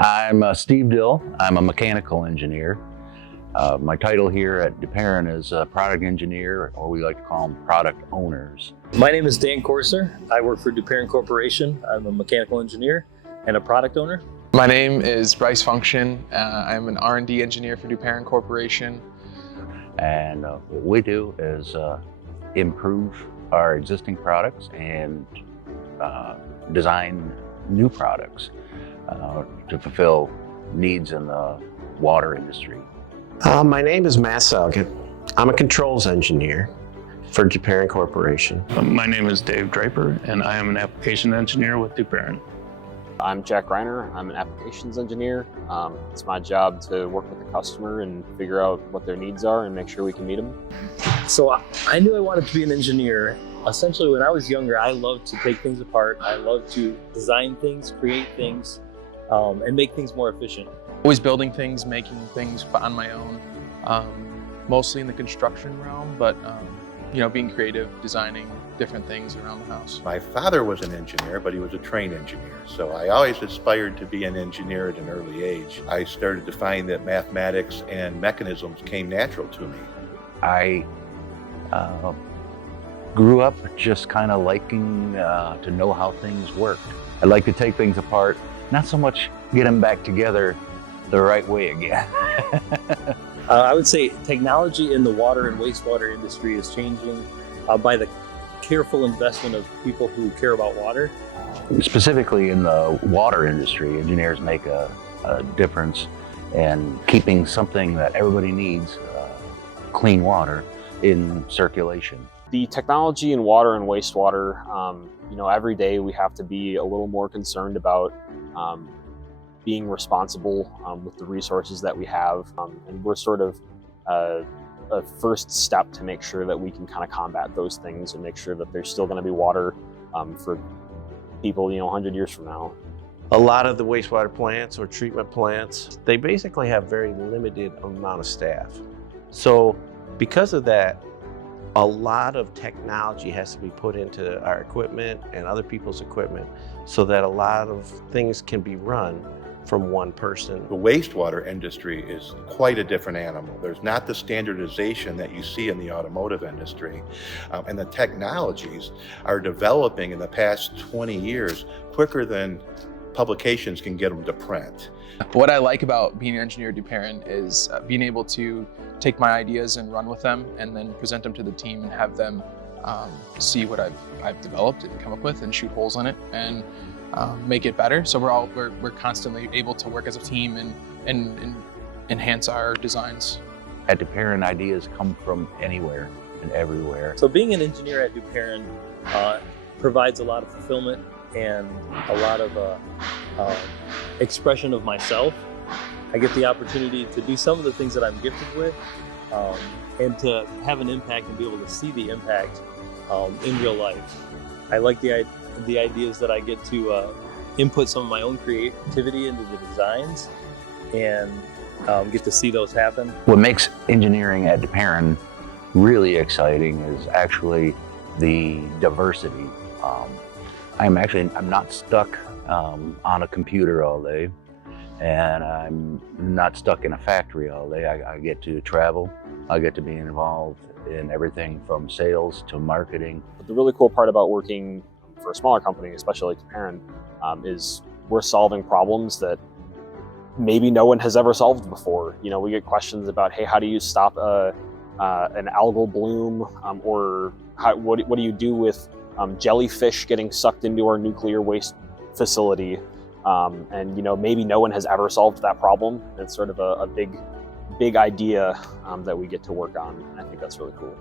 I'm Steve Dill. I'm a mechanical engineer. My title here at Duperon is product engineer, or we like to call them product owners. My name is Dan Corser. I work for Duperon Corporation. I'm a mechanical engineer and a product owner. My name is Bryce Function. I'm an R&D engineer for Duperon Corporation. And what we do is improve our existing products and design new products to fulfill needs in the water industry. My name is Matt Selgett. I'm a controls engineer for Duperon Corporation. My name is Dave Draper, and I am an application engineer with Duperon. I'm Jack Reiner. I'm an applications engineer. It's my job to work with the customer and figure out what their needs are and make sure we can meet them. So I knew I wanted to be an engineer. Essentially, when I was younger, I loved to take things apart. I loved to design things, create things, and make things more efficient. Always building things, making things on my own, mostly in the construction realm, but being creative, designing different things around the house. My father was an engineer, but he was a train engineer. So I always aspired to be an engineer at an early age. I started to find that mathematics and mechanisms came natural to me. I grew up just kind of liking to know how things worked. I like to take things apart, not so much get them back together the right way again. I would say technology in the water and wastewater industry is changing by the careful investment of people who care about water. Specifically in the water industry, engineers make a difference in keeping something that everybody needs, clean water, in circulation. The technology in water and wastewater, every day we have to be a little more concerned about being responsible with the resources that we have. And we're sort of a first step to make sure that we can kind of combat those things and make sure that there's still going to be water for people, 100 years from now. A lot of the wastewater plants or treatment plants, they basically have very limited amount of staff. So because of that, a lot of technology has to be put into our equipment and other people's equipment so that a lot of things can be run from one person. The wastewater industry is quite a different animal. There's not the standardization that you see in the automotive industry. And the technologies are developing in the past 20 years quicker than publications can get them to print. What I like about being an engineer at Duperon is being able to take my ideas and run with them and then present them to the team and have them see what I've developed and come up with and shoot holes in it and make it better. So we're constantly able to work as a team and enhance our designs. At Duperon, ideas come from anywhere and everywhere. So being an engineer at Duperon provides a lot of fulfillment and a lot of expression of myself. I get the opportunity to do some of the things that I'm gifted with and to have an impact and be able to see the impact in real life. I like the ideas that I get to input some of my own creativity into the designs and get to see those happen. What makes engineering at Duperon really exciting is actually the diversity. I'm not stuck on a computer all day, and I'm not stuck in a factory all day. I get to travel. I get to be involved in everything from sales to marketing. But the really cool part about working for a smaller company, especially like Duperon, is we're solving problems that maybe no one has ever solved before. We get questions about, hey, how do you stop an algal bloom, or what do you do with jellyfish getting sucked into our nuclear waste facility? And maybe no one has ever solved that problem. It's sort of a big idea that we get to work on. And I think that's really cool.